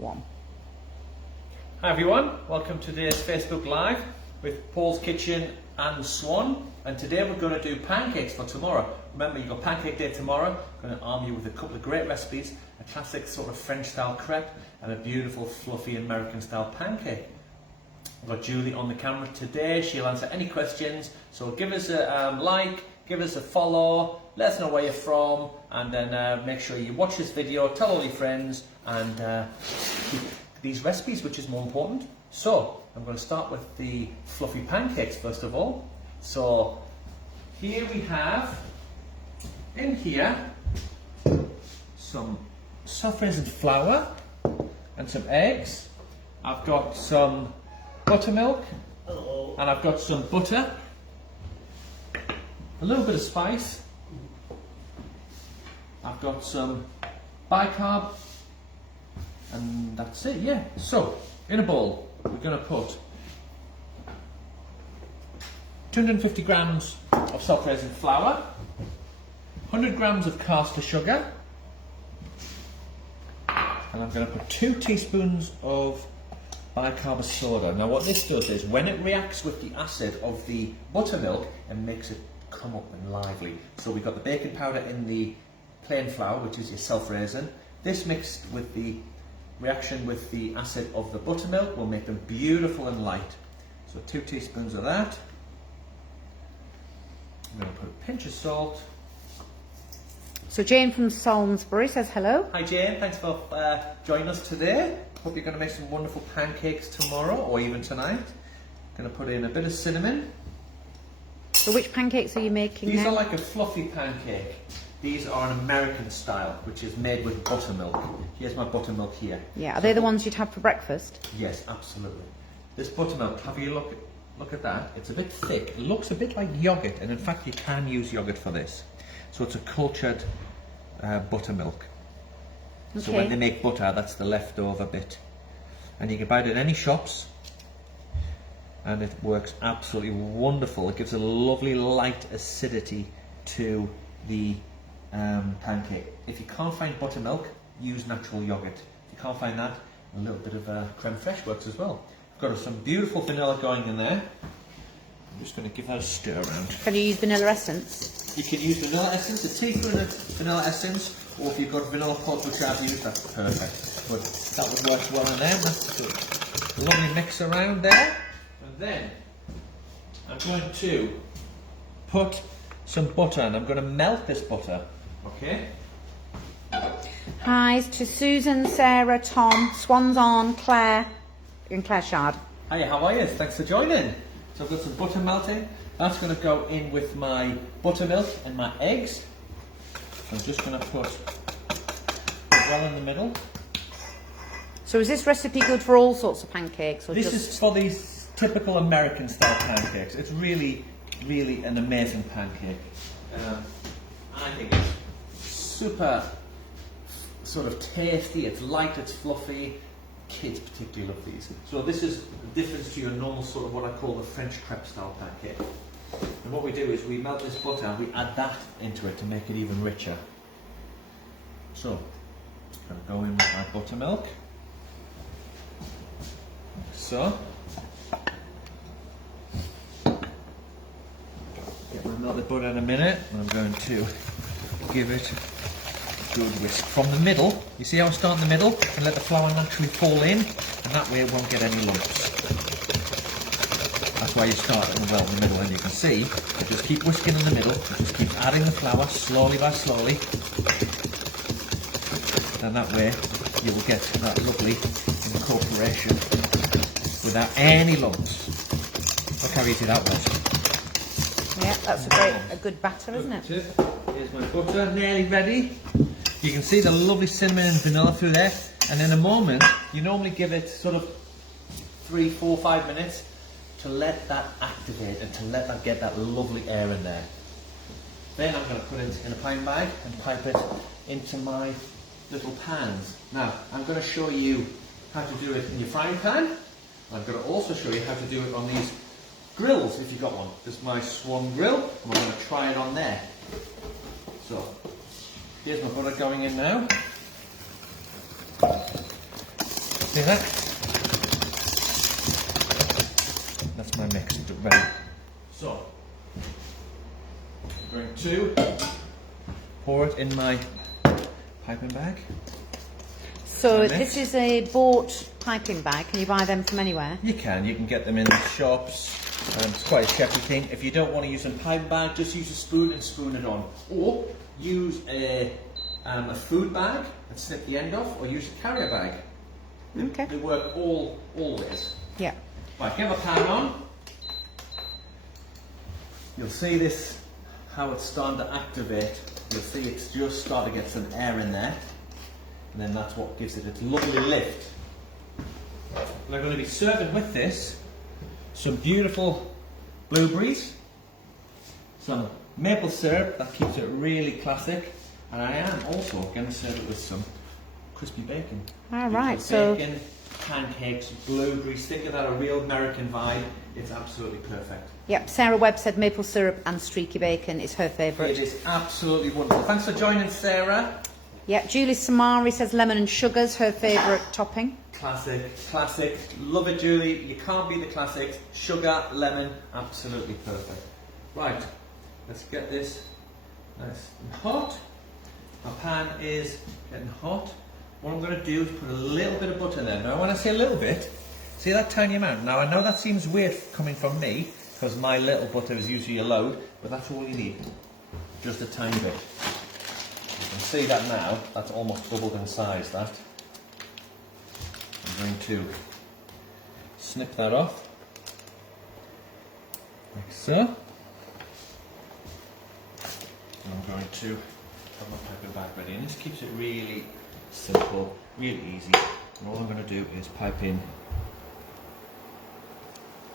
1. Hi everyone, welcome to today's Facebook Live with Paul's Kitchen and Swan, and today we're going to do pancakes for tomorrow. Remember, you've got Pancake Day tomorrow. I'm going to arm you with a couple of great recipes, a classic sort of French style crepe and a beautiful fluffy American style pancake. I've got Julie on the camera today. She'll answer any questions, so give us a like, give us a follow, let us know where you're from, and then make sure you watch this video, tell all your friends, and keep these recipes, which is more important. So I'm going to start with the fluffy pancakes first of all. So here we have, in here, some soft raisin flour and some eggs. I've got some buttermilk, and I've got some butter, a little bit of spice. I've got some bicarb, and that's it, yeah. So, in a bowl, we're going to put 250 grams of soft raisin flour, 100 grams of caster sugar, and I'm going to put 2 teaspoons of bicarb soda. Now what this does is, when it reacts with the acid of the buttermilk, it makes it come up and lively. So we've got the baking powder in the plain flour, which is your self-raisin. This mixed with the reaction with the acid of the buttermilk will make them beautiful and light. So 2 teaspoons of that. I'm going to put a pinch of salt. So Jane from Salisbury says hello. Hi Jane, thanks for joining us today. Hope you're going to make some wonderful pancakes tomorrow or even tonight. Going to put in a bit of cinnamon. So which pancakes are you making These now? are like a fluffy pancake. These are an American style, which is made with buttermilk. Here's my buttermilk here. Yeah, are they the ones you'd have for breakfast? Yes, absolutely. This buttermilk, have you look at that. It's a bit thick. It looks a bit like yogurt, and in fact you can use yogurt for this. So it's a cultured buttermilk. Okay. So when they make butter, that's the leftover bit. And you can buy it at any shops, and it works absolutely wonderful. It gives a lovely light acidity to the pancake. If you can't find buttermilk, use natural yogurt. If you can't find that, a little bit of creme fraiche works as well. I've got some beautiful vanilla going in there. I'm just going to give that a stir around. Can you use vanilla essence? You can use vanilla essence, a teaspoon of vanilla essence, or if you've got vanilla pods, which I've used, that's perfect. But that would work well in there. That's a lovely mix around there. And then I'm going to put some butter, and I'm going to melt this butter. Okay? Hi to Susan, Sarah, Tom, Swans on, Claire, and Claire Shard. Hiya, how are you? Thanks for joining. So I've got some butter melting. That's going to go in with my buttermilk and my eggs. So I'm just going to put well in the middle. So is this recipe good for all sorts of pancakes? Or This just... is for these typical American style pancakes. It's really, really an amazing pancake. I think it's super sort of tasty, it's light, it's fluffy. Kids particularly love these. So this is the difference to your normal sort of what I call the French crepe style pancake. And what we do is we melt this butter and we add that into it to make it even richer. So, I'm going to go in with my buttermilk. So, get my melted butter in a minute, and I'm going to give it a good whisk from the middle. You see how I start in the middle and let the flour naturally fall in, and that way it won't get any lumps. That's why you start in the middle, and you can see you just keep whisking in the middle, you just keep adding the flour slowly by slowly, and that way you will get that lovely incorporation without any lumps. Look how easy that was. Yeah, that's a good batter, isn't it? Here's my butter, nearly ready. You can see the lovely cinnamon and vanilla through there, and in a moment, you normally give it sort of 3, 4, 5 minutes to let that activate and to let that get that lovely air in there. Then I'm going to put it in a pine bag and pipe it into my little pans. Now, I'm going to show you how to do it in your frying pan. I'm going to also show you how to do it on these grills, if you've got one. This is my Swan grill, and we're going to try it on there. So, here's my butter going in now. See that? That's my mix ready. So, I'm going to pour it in my piping bag. So this is a bought piping bag. Can you buy them from anywhere? You can get them in the shops. It's quite a chefy thing. If you don't want to use a piping bag, just use a spoon and spoon it on. Or use a food bag and snip the end off, or use a carrier bag. Okay. They work all ways. Yeah. Right, get my pan on. You'll see this, how it's starting to activate. You'll see it's just starting to get some air in there. And then that's what gives it its lovely lift. And I'm going to be serving with this some beautiful blueberries, some maple syrup that keeps it really classic, and I am also going to serve it with some crispy bacon. Alright, so bacon, pancakes, blueberries, think of that, a real American vibe. It's absolutely perfect. yep, Sarah Webb said maple syrup and streaky bacon is her favourite. It is absolutely wonderful. Thanks for joining, Sarah. Yeah, Julie Samari says lemon and sugar's her favourite topping. Classic. Love it, Julie. You can't beat the classics. Sugar, lemon, absolutely perfect. Right, let's get this nice and hot. Our pan is getting hot. What I'm going to do is put a little bit of butter there. Now, when I say a little bit, see that tiny amount? Now, I know that seems weird coming from me, because my little butter is usually a load, but that's all you need. Just a tiny bit. You can see that now, that's almost doubled in size, that. I'm going to snip that off, like so. And I'm going to have my piping bag ready, and this keeps it really simple, really easy. And all I'm going to do is pipe in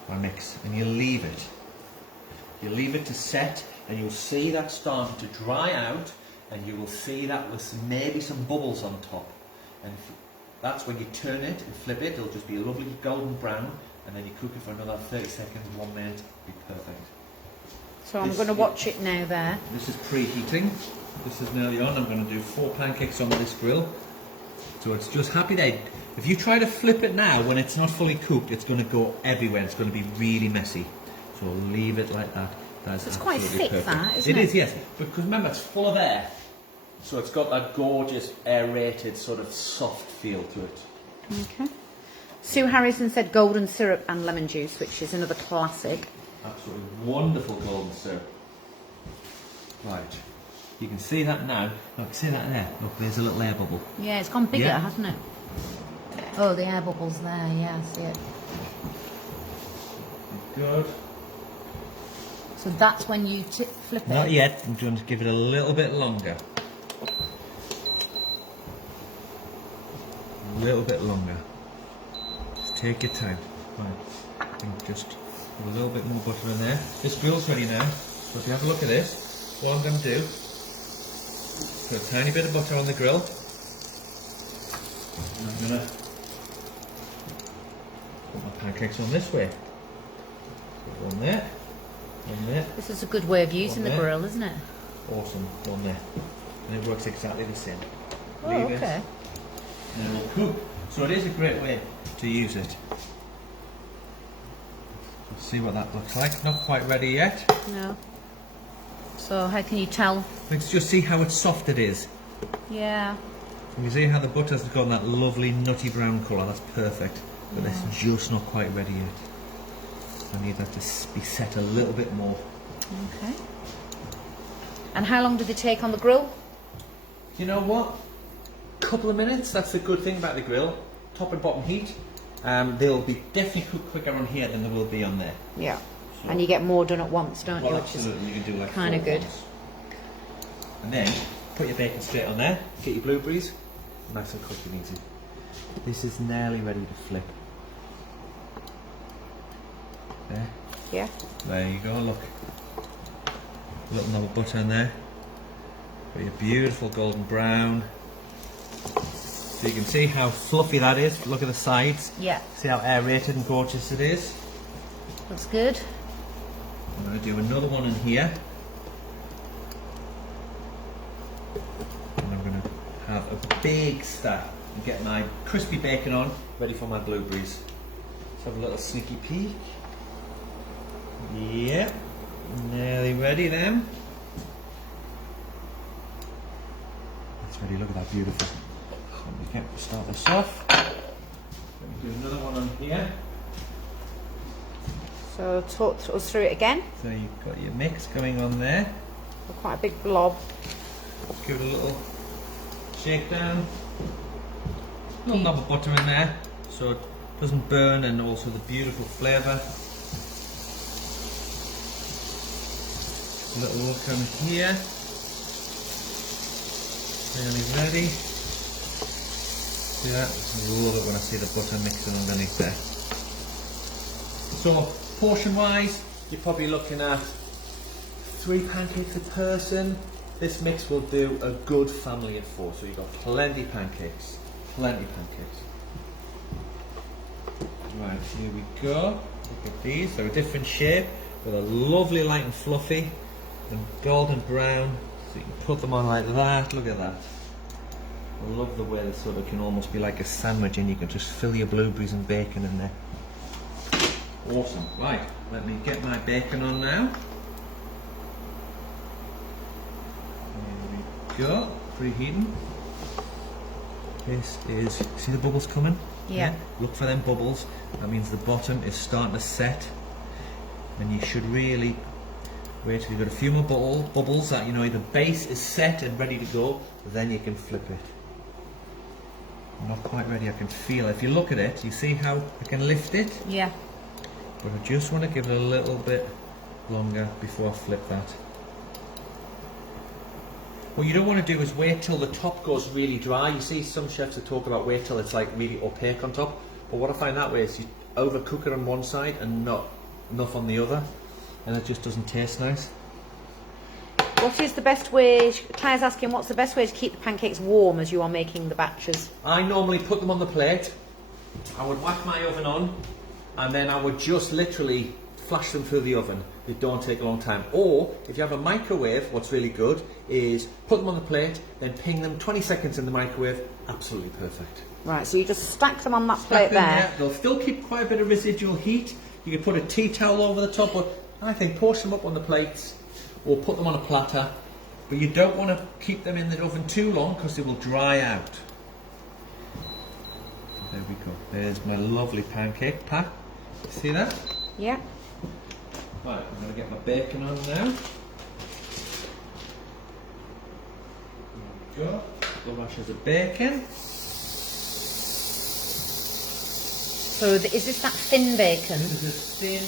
my mix, and you leave it. You leave it to set, and you'll see that starting to dry out, and you will see that with maybe some bubbles on top. And that's when you turn it and flip it. It'll just be a lovely golden brown, and then you cook it for another 30 seconds, 1 minute. It'll be perfect. So I'm going to watch it now there. This is preheating. This is nearly on. I'm going to do 4 pancakes on this grill. So it's just happy day. If you try to flip it now when it's not fully cooked, it's going to go everywhere. It's going to be really messy. So leave it like that. That's It's quite thick, perfect. that, isn't it? It is, yes. Because remember, it's full of air. So it's got that gorgeous, aerated, sort of soft feel to it. Okay. Sue Harrison said golden syrup and lemon juice, which is another classic. Absolutely wonderful golden syrup. Right. You can see that now. Look, see that there? Look, there's a little air bubble. Yeah, it's gone bigger, Yeah. hasn't it? Oh, the air bubble's there, yeah, I see it. Good. So that's when you flip it? Not yet. I'm going to give it a little bit longer. A little bit longer. Just take your time. Right. And just put a little bit more butter in there. This grill's ready now. So if you have a look at this, what I'm going to do, put a tiny bit of butter on the grill. And I'm going to put my pancakes on this way. Put one there. One there. This is a good way of using the grill, isn't it? Awesome, one there. And it works exactly the same. Oh, Leave it, okay. and it will cook. So it is a great way to use it. Let's see what that looks like. Not quite ready yet. No. So how can you tell? Let's just see how soft it is. Yeah. You can see how the butter's got that lovely nutty brown colour. That's perfect. But it's just not quite ready yet. I need that to be set a little bit more. Okay. And how long do they take on the grill? You know what? Couple of minutes. That's the good thing about the grill. Top and bottom heat. They'll be definitely cooked quicker on here than they will be on there. Yeah. So, and you get more done at once, don't you? well, Which absolutely. You can do like kind of 4 good. ones. And then put your bacon straight on there. Get your blueberries. Nice and quick and easy. This is nearly ready to flip. There. Yeah. There you go. Look. A little more butter in there. Got your beautiful golden brown. So you can see how fluffy that is. Look at the sides. Yeah. See how aerated and gorgeous it is. Looks good. I'm going to do another one in here. And I'm going to have a big stack and get my crispy bacon on, ready for my blueberries. Let's have a little sneaky peek. Yep, nearly ready then. That's ready, look at that, beautiful. Let me start this off. Let me do another one on here. So talk us through it again. So you've got your mix going on there. Quite a big blob. Give it a little shake down. A little knob of butter in there so it doesn't burn, and also the beautiful flavour. A little look on here. Nearly ready. See that? I love it when I see the butter mixing underneath there. So portion wise, you're probably looking at 3 pancakes a person. This mix will do a good family of 4, so you've got plenty pancakes. Plenty pancakes. Right, here we go. Look at these, they're a different shape, but they're lovely, light and fluffy, and golden brown, so you can put them on like that. Look at that. I love the way they sort of can almost be like a sandwich, and you can just fill your blueberries and bacon in there. Awesome. Right, let me get my bacon on now. There we go, preheating. This is, see the bubbles coming? Yeah. Look for them bubbles. That means the bottom is starting to set. And you should really wait till you've got a few more bubbles that, you know, the base is set and ready to go. Then you can flip it. I'm not quite ready, I can feel it. If you look at it, you see how I can lift it? Yeah. But I just want to give it a little bit longer before I flip that. What you don't want to do is wait till the top goes really dry. You see some chefs that talk about wait till it's like really opaque on top. But what I find that way is you overcook it on one side and not enough on the other, and it just doesn't taste nice. What is the best way, Claire's asking, what's the best way to keep the pancakes warm as you are making the batches? I normally put them on the plate. I would whack my oven on, and then I would just literally flash them through the oven. They don't take a long time. Or if you have a microwave, what's really good is put them on the plate, then ping them 20 seconds in the microwave. Absolutely perfect. Right, so you just stack them on that plate there. Yeah, they'll still keep quite a bit of residual heat. You can put a tea towel over the top, but I think portion them up on the plates or put them on a platter. But you don't want to keep them in the oven too long because they will dry out. There we go. There's my lovely pancake pack. See that? Yeah. Right, I'm going to get my bacon on now. There we go. Little rashes of bacon. So is this that thin bacon? This is thin.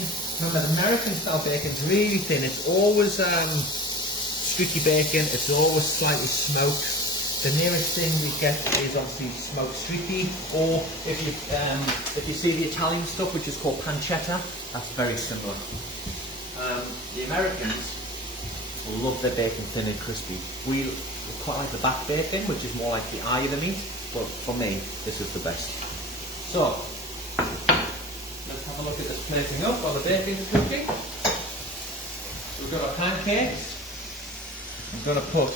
Remember, the American style bacon is really thin. It's always streaky bacon. It's always slightly smoked. The nearest thing we get is obviously smoked streaky, or if you see the Italian stuff, which is called pancetta, that's very similar. The Americans love their bacon thin and crispy. We quite like the back bacon, which is more like the eye of the meat, but for me, this is the best. So, let's have a look at this plating up while the bacon's cooking. We've got our pancakes. I'm going to put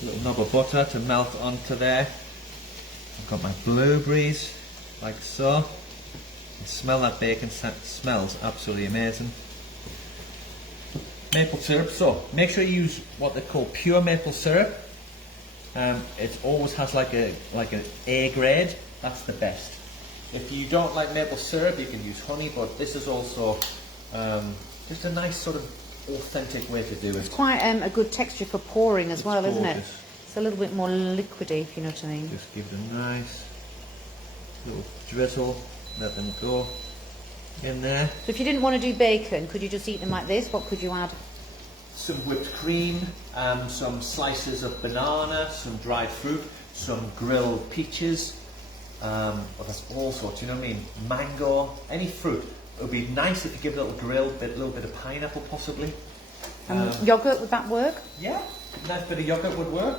a little knob of butter to melt onto there. I've got my blueberries, like so. You can smell that bacon, smells absolutely amazing. Maple syrup, so make sure you use what they call pure maple syrup. It always has like an A grade, that's the best. If you don't like maple syrup, you can use honey, but this is also just a nice sort of authentic way to do it. It's quite a good texture for pouring as well, isn't it? Gorgeous. It's a little bit more liquidy, if you know what I mean. Just give it a nice little drizzle, let them go in there. So if you didn't want to do bacon, could you just eat them like this? What could you add? Some whipped cream, some slices of banana, some dried fruit, some grilled peaches, well, that's all sorts, you know what I mean? Mango, any fruit. It would be nice if you give it a little grill, a little bit of pineapple possibly. Yogurt, would that work? Yeah, a nice bit of yogurt would work.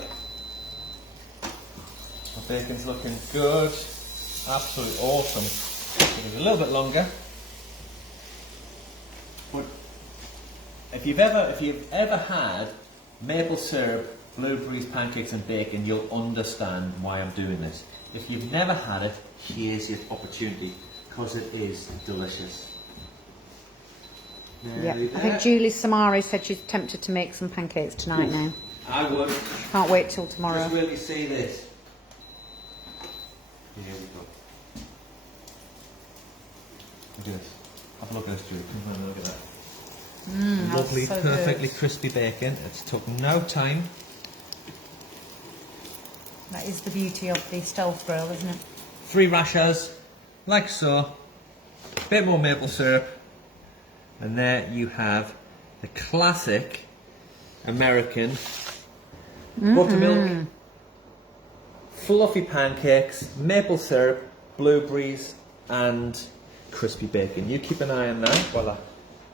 The bacon's looking good, absolutely awesome. Give it a little bit longer. But if you've ever had maple syrup blueberries, pancakes and bacon, you'll understand why I'm doing this. If you've never had it, here's your opportunity, because it is delicious. Yeah, I think Julie Samari said she's tempted to make some pancakes tonight now. I would. Can't wait till tomorrow. Just really see this. Here we go. Look at this. Have a look at this, Julie. Come on, look at that. Lovely, so perfectly good. crispy bacon. It's took no time. That is the beauty of the stealth grill, isn't it? 3 rashers, like so. Bit more maple syrup. And there you have the classic American buttermilk, fluffy pancakes, maple syrup, blueberries and crispy bacon. You keep an eye on that while I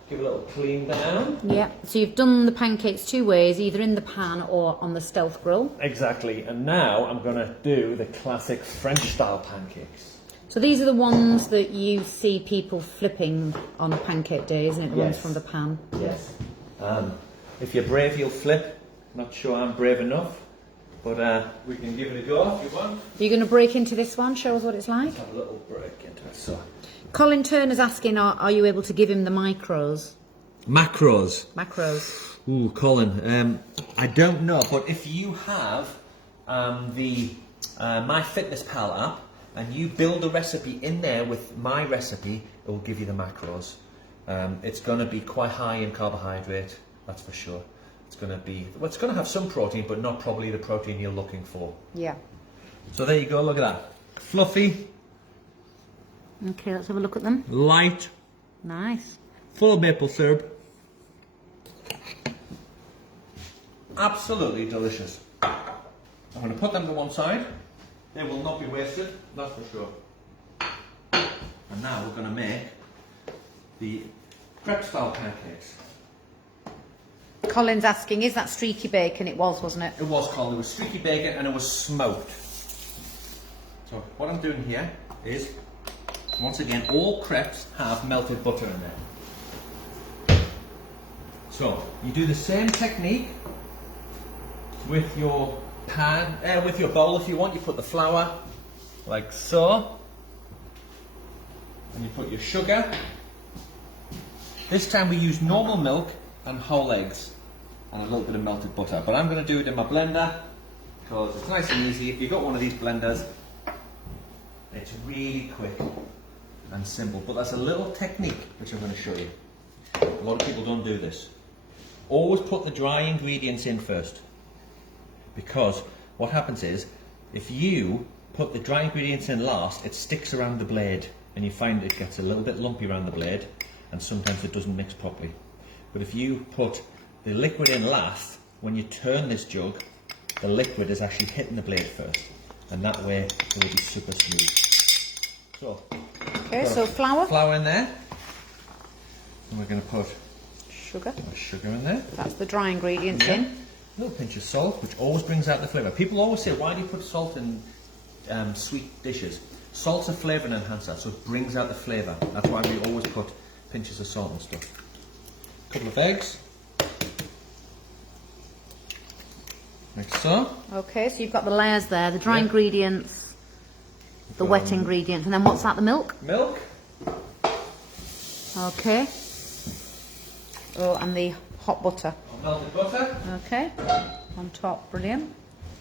give a little clean down. Yeah, so you've done the pancakes 2 ways, either in the pan or on the stealth grill. Exactly, and now I'm going to do the classic French style pancakes. So these are the ones that you see people flipping on a pancake day, isn't it? The ones from the pan. Yes. If you're brave, you'll flip. Not sure I'm brave enough, but we can give it a go if you want. Are you going to break into this one? Show us what it's like. Let's have a little break into it. So, Colin Turner's asking, are you able to give him the macros? macros. Macros. Ooh, Colin. I don't know, but if you have the MyFitnessPal app and you build a recipe in there with my recipe, it will give you the macros. It's going to be quite high in carbohydrate, that's for sure. It's going to be, well, it's going to have some protein, but not probably the protein you're looking for. Yeah. So there you go, look at that. Fluffy. Okay, let's have a look at them. Light. Nice. Full of maple syrup. Absolutely delicious. I'm going to put them to one side. They will not be wasted, that's for sure. And now we're going to make the crepe style pancakes. Colin's asking, is that streaky bacon? It was, wasn't it? It was, Colin. It was streaky bacon and it was smoked. So what I'm doing here is, once again, all crepes have melted butter in there. So you do the same technique with your pan, with your bowl if you want. You put the flour like so, and you put your sugar. This time we use normal milk and whole eggs and a little bit of melted butter, but I'm going to do it in my blender because it's nice and easy. If you've got one of these blenders, it's really quick and simple, but that's a little technique which I'm going to show you. A lot of people don't do this. Always put the dry ingredients in first, because what happens is if you put the dry ingredients in last, it sticks around the blade and you find it gets a little bit lumpy around the blade and sometimes it doesn't mix properly. But if you put the liquid in last, when you turn this jug, the liquid is actually hitting the blade first, and that way it will be super smooth. So, okay, so flour. Flour in there, and we're going to put Sugar. sugar in there. That's the dry ingredients in. A little pinch of salt, which always brings out the flavour. People always say, why do you put salt in sweet dishes? Salt's a flavour enhancer, so it brings out the flavour. That's why we always put pinches of salt and stuff. A couple of eggs. Like so. Okay, so you've got the layers there, the dry ingredients, the wet ingredients, and then what's that, the milk? Milk. Okay. Oh, and the hot butter. Melted butter. Okay, on top, brilliant.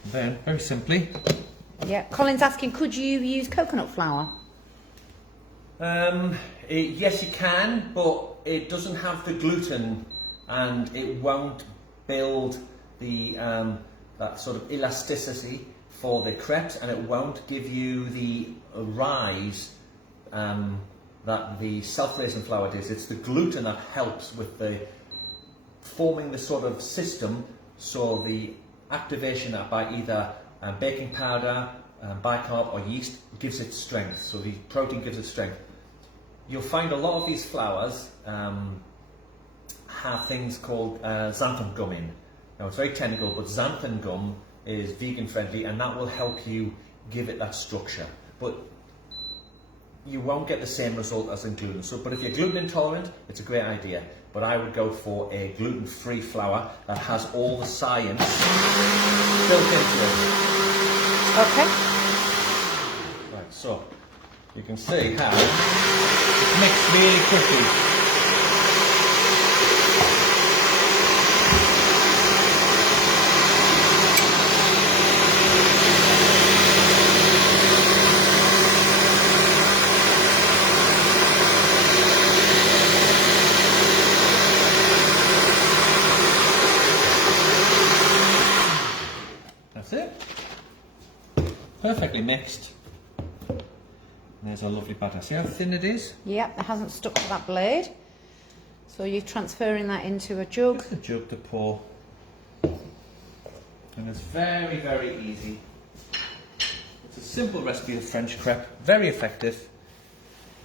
Then, very simply. Yeah, Colin's asking, could you use coconut flour? Yes, you can, but it doesn't have the gluten, and it won't build the that sort of elasticity for the crepes, and it won't give you the rise that the self-raising flour does. It's the gluten that helps with the forming the sort of system, so the activation that by either baking powder, bicarb or yeast gives it strength, so the protein gives it strength. You'll find a lot of these flours have things called xanthan gum in. Now it's very technical, but xanthan gum is vegan friendly and that will help you give it that structure. But you won't get the same result as in gluten. So, but if you're gluten intolerant, it's a great idea. But I would go for a gluten-free flour that has all the science built into it. Okay. Right, so you can see how it's mixed really quickly. That's it. Perfectly mixed. And there's a lovely batter. See how thin it is? Yep, it hasn't stuck to that blade. So you're transferring that into a jug. Just a jug to pour. And it's very, very easy. It's a simple recipe of French crepe, very effective.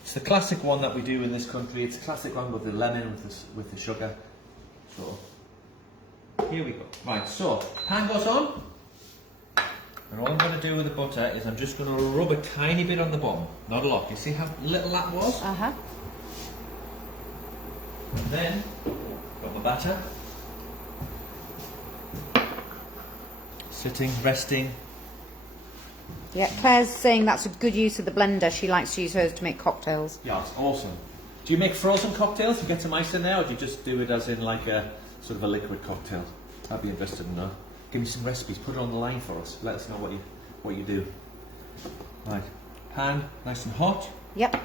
It's the classic one that we do in this country. It's a classic one with the lemon, with the sugar. So, here we go. Right, so, pan goes on. And all I'm going to do with the butter is I'm just going to rub a tiny bit on the bottom, not a lot. You see how little that was? Uh-huh. And then, got my batter. Sitting, resting. Yeah, Claire's saying that's a good use of the blender. She likes to use hers to make cocktails. Yeah, it's awesome. Do you make frozen cocktails? You get some ice in there, or do you just do it as in like a sort of a liquid cocktail? I'd be interested in that. Give me some recipes, put it on the line for us. Let us know what you do. Right, pan nice and hot. Yep.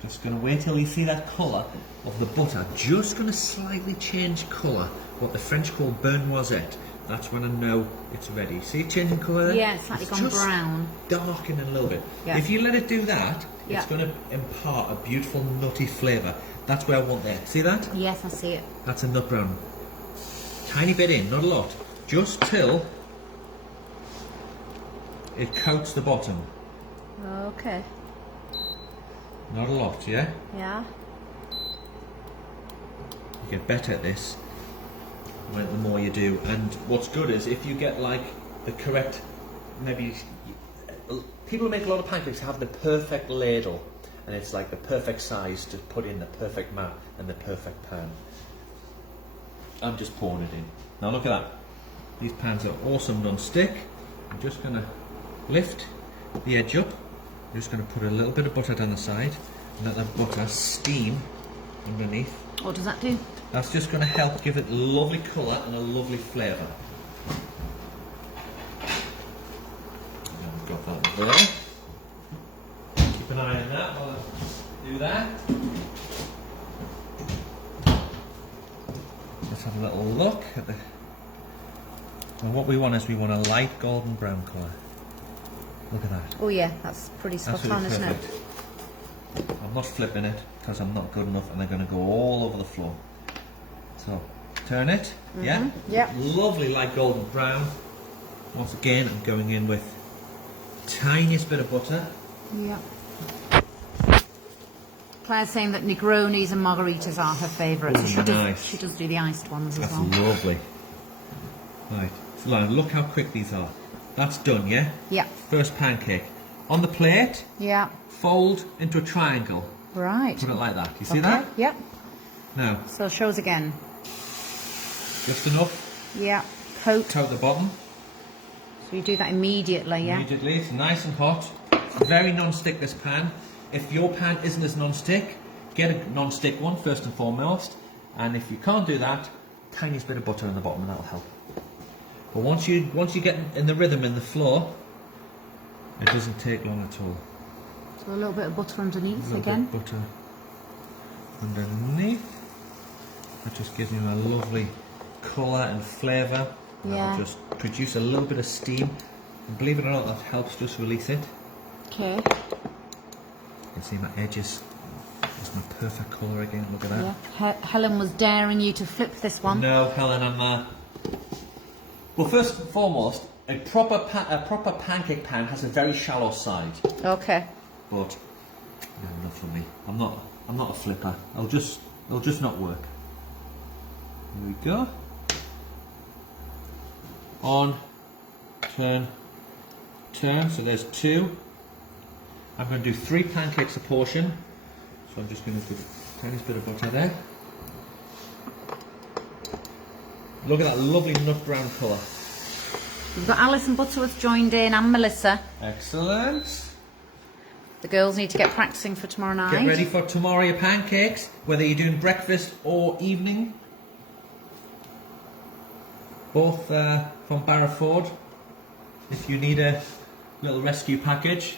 Just going to wait till you see that colour of the butter. Just going to slightly change colour, what the French call 𝗕𝗂𝗀𝗍𝗲𝗍. That's when I know it's ready. See it changing colour there? Yeah, it's slightly gone brown. Darkening a little bit. Yeah. If you let it do that, yeah, it's going to impart a beautiful nutty flavour. That's where I want there. See that? Yes, I see it. That's a nut brown. Tiny bit in, not a lot. Just till it coats the bottom. Okay. Not a lot, yeah? Yeah. You get better at this the more you do. And what's good is if you get like the correct, people who make a lot of pancakes have the perfect ladle, and it's like the perfect size to put in the perfect mat and the perfect pan. I'm just pouring it in. Now look at that. These pans are awesome non-stick. I'm just going to lift the edge up. I'm just going to put a little bit of butter down the side and let that butter steam underneath. What does that do? That's just going to help give it a lovely colour and a lovely flavour. I've got that there. Keep an eye on that while I do that. Let's have a little look at the... And what we want is we want a light golden brown colour. Look at that. Oh yeah, that's pretty spot on, isn't it? I'm not flipping it because I'm not good enough and they're going to go all over the floor. So, turn it. Yeah? Yeah. Lovely light golden brown. Once again, I'm going in with tiniest bit of butter. Yeah. Claire's saying that Negronis and margaritas are her favourites. Oh, She does do the iced ones as well. That's lovely. Right, so now look how quick these are. That's done, yeah? Yeah. First pancake. On the plate, yeah, fold into a triangle. Right. Put it like that. You see that? Yep. Now, so show us again. Just enough. Yeah. Coat. Coat the bottom. So you do that immediately, yeah? Immediately. It's nice and hot. It's very non-stick, this pan. If your pan isn't as non-stick, get a non-stick one first and foremost. And if you can't do that, tiniest bit of butter on the bottom and that'll help. But once you get in the rhythm in the floor, it doesn't take long at all. So a little bit of butter underneath a little again. Bit of butter underneath. That just gives me a lovely colour and flavour. Yeah. I'll just produce a little bit of steam. And believe it or not, that helps just release it. Okay. You can see my edges. It's my perfect colour again. Look at that. Yeah. Helen was daring you to flip this one. No, Helen, I'm. Well, first and foremost, a proper pancake pan has a very shallow side. Okay. But no, not for me. I'm not a flipper. It'll just not work. Here we go. On, turn, turn. So there's two. I'm going to do 3 pancakes a portion. So I'm just going to put a tiny bit of butter there. Look at that lovely nut brown colour. We've got Alice and Butterworth joined in, and Melissa. Excellent. The girls need to get practicing for tomorrow night. Get ready for tomorrow your pancakes, whether you're doing breakfast or evening. Both from 𝗕𝗏𝗀𝗀𝗀𝗀. If you need a little rescue package,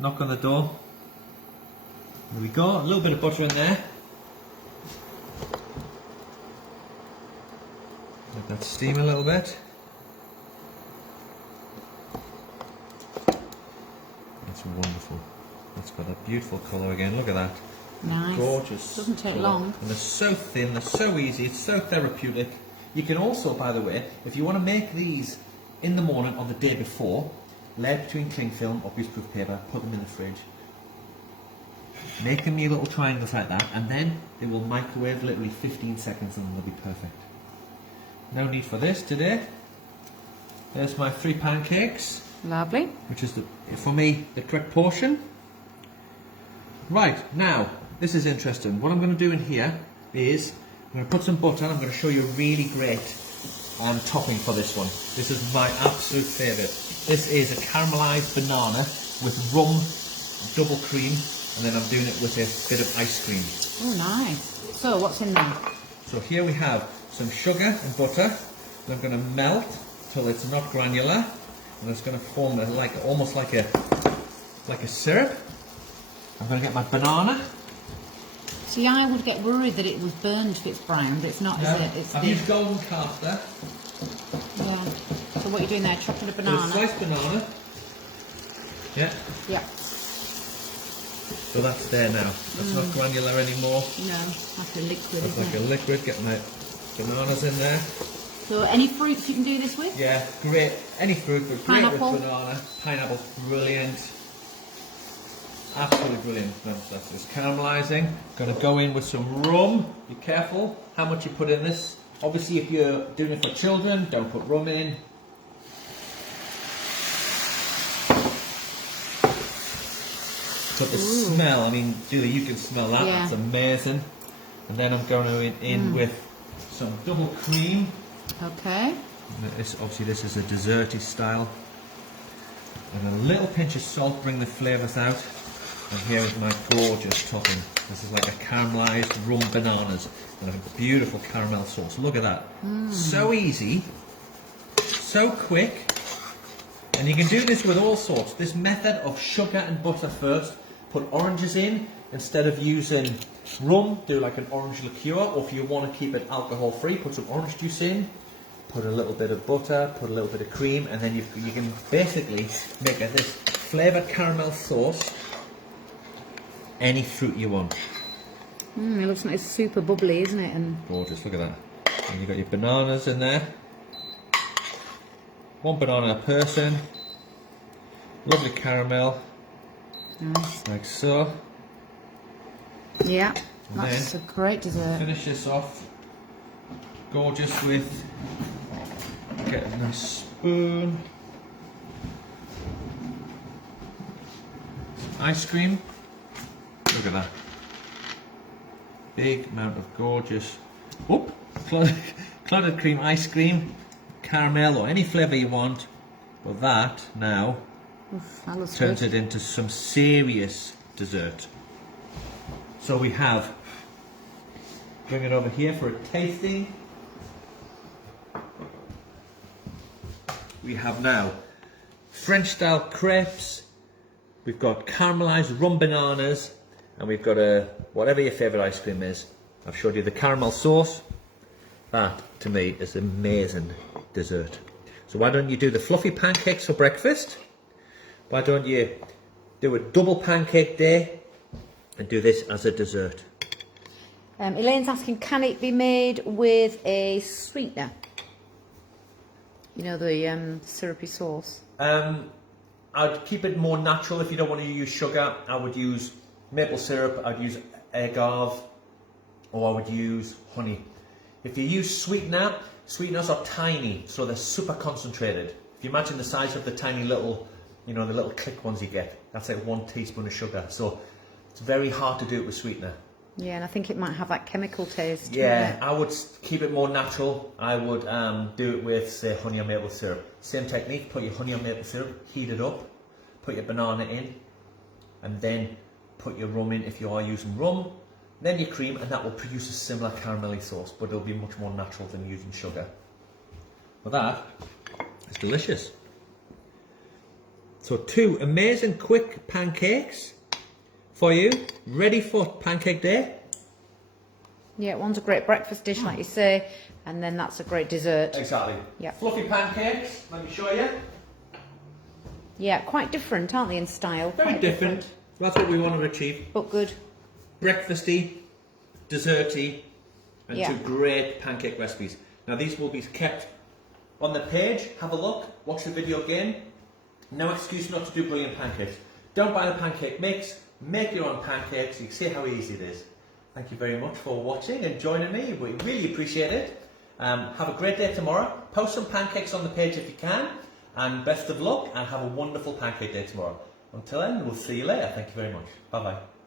knock on the door. There we go, a little bit of butter in there. Let that steam a little bit. That's wonderful. It's got a beautiful colour again, look at that. Nice. Gorgeous. Doesn't take colour. long. And they're so thin, they're so easy, it's so therapeutic. You can also, by the way, if you want to make these in the morning or the day before, layer between cling film or greaseproof paper, put them in the fridge. Make them your little triangles like that, and then they will microwave literally 15 seconds and they'll be perfect. No need for this today. There's my 3 pancakes. Lovely. Which is, for me, the correct portion. Right, now, this is interesting. What I'm going to do in here is, I'm going to put some butter and I'm going to show you a really great topping for this one. This is my absolute favourite. This is a caramelized banana with rum double cream, and then I'm doing it with a bit of ice cream. Oh, nice. So, what's in there? So here we have some sugar and butter that I'm going to melt till it's not granular, and it's going to form almost like a syrup. I'm going to get my banana. See, I would get worried that it was burned if it's browned. It's not, is it? It's I've used golden caster. Yeah. So what are you doing there? Chopping a banana? Sliced banana. Yeah. Yeah. So that's there now. That's not granular anymore. No, like a liquid, That's isn't like it? a liquid. Get my bananas in there. So any fruits you can do this with? Yeah, great. Any fruit, but great Pineapple? with banana. Pineapple's brilliant. Absolutely brilliant. That's just caramelizing. Going to go in with some rum. Be careful how much you put in this. Obviously, if you're doing it for children, don't put rum in. But the smell, I mean, Julie, you can smell that. Yeah. That's amazing. And then I'm going in with some double cream. Okay. Obviously, this is a desserty style. And a little pinch of salt, bring the flavours out. And here is my gorgeous topping. This is like a caramelized rum bananas and a beautiful caramel sauce. Look at that. So easy, so quick. And you can do this with all sorts. This method of sugar and butter first. Put oranges in instead of using rum. Do like an orange liqueur, or if you want to keep it alcohol free, put some orange juice in. Put a little bit of butter, put a little bit of cream, and then you can basically make this flavoured caramel sauce. Any fruit you want. It looks like it's super bubbly, isn't it? And gorgeous, look at that. And you've got your bananas in there. 1 banana a person. Lovely caramel. nice. Like so. Yeah, And that's a then great dessert. finish this off gorgeous with, get a nice spoon. Some ice cream. Look at that. Big amount of gorgeous clotted cream ice cream, caramel or any flavour you want. But that now That looks turns good. it into some serious dessert. So we have, bring it over here for a tasting. We have now French style crepes. We've got caramelized rum bananas. And we've got whatever your favourite ice cream is. I've showed you the caramel sauce. That, to me, is an amazing dessert. So why don't you do the fluffy pancakes for breakfast? Why don't you do a double pancake day and do this as a dessert? Elaine's asking, can it be made with a sweetener? You know, the syrupy sauce. I'd keep it more natural. If you don't want to use sugar, I would use maple syrup, I'd use agave, or I would use honey. If you use sweetener, sweeteners are tiny, so they're super concentrated. If you imagine the size of the tiny little you know, the little click ones you get. That's like 1 teaspoon of sugar. So it's very hard to do it with sweetener. Yeah, and I think it might have that chemical taste. Yeah, I would keep it more natural. I would do it with, say, honey or maple syrup. Same technique, put your honey or maple syrup, heat it up, put your banana in, and then put your rum in if you are using rum, then your cream, and that will produce a similar caramelly sauce, but it'll be much more natural than using sugar. But that is delicious. So 2 amazing quick pancakes for you, ready for Pancake Day. Yeah, one's a great breakfast dish, like you say, and then that's a great dessert. Exactly. Yeah. Fluffy pancakes, let me show you. Yeah, quite different, aren't they, in style? Very Quite different. That's what we want to achieve. But good. Breakfasty, desserty, and Yeah. 2 great pancake recipes. Now these will be kept on the page. Have a look, watch the video again. No excuse not to do brilliant pancakes. Don't buy the pancake mix, make your own pancakes. You can see how easy it is. Thank you very much for watching and joining me. We really appreciate it. Have a great day tomorrow. Post some pancakes on the page if you can. And best of luck and have a wonderful Pancake Day tomorrow. Until then, we'll see you later. Thank you very much. Bye-bye.